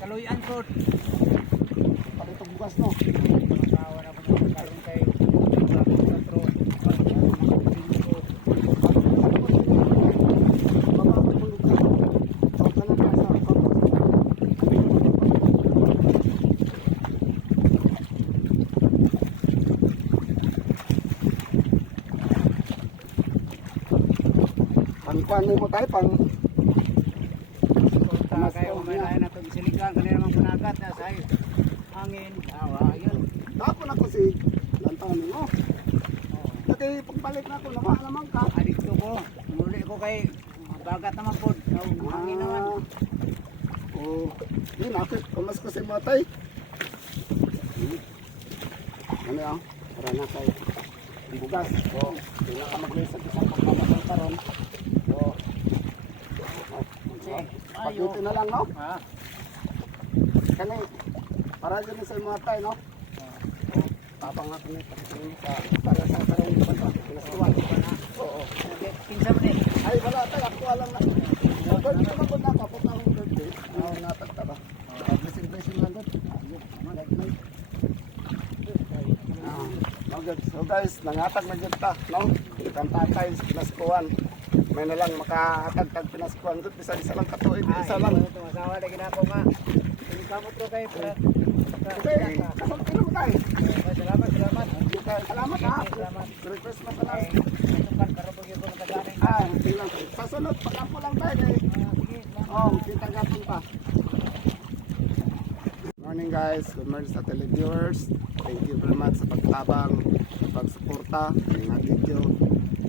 Kaluyan ko. Palitong bukas no. Makawa na ko ng karoon kay. Pangkuan mo tayo pang Punta kayo may lain na kanina mga panagat na sa hangin. Awa, yun. tapon ako si lantaw mo. Oh. Dati pagbalik na ako naman naman ka. Adikto ko. Muli ko kay bagat naman po. Hangin naman. Ah. Oh, yun ako kumas ko si Matay. Ano yan? Para na kay bugas. Oh, hindi ka mag-reset sa pagkamatay karon. Oh. Oh, Pagkito na lang, no? Ha? Kani, para dyan sa mga tayo, no? Tapang nga kami sa para sa karong banta. Pinasuwan. Oo. Kinsa man eh. Ay, wala tayo. Aktual lang na. Birthday naman ko na. Papunta akong birthday. Oo, natagta ba? Blessing, blessing lang doon. So guys, nangatag na dyan ta, no? Kanta tayo sa pinaskuhan. May na lang makahatag-tag pinaskuhan doon. Isa isa lang katuig. Isa lang. Ito masawa na ginako nga. Hindi ka mo to kay Brad. Okay, kasal ka naman tayo. Salamat, salamat. Salamat ha. Salamat. Merry Christmas na lang. Tukan karo pag yung nagani. Ah, sige lang. Sa sunod, pagkampo lang tayo. Eh. Oh, kita gating pa. Morning guys, good morning sa televiewers. Thank you very much sa pagtabang, pagsuporta ng video.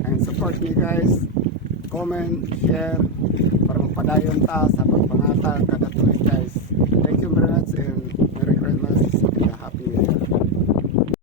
And support me guys. Comment, share, para magpadayon ta sa pagpangatag kada tuloy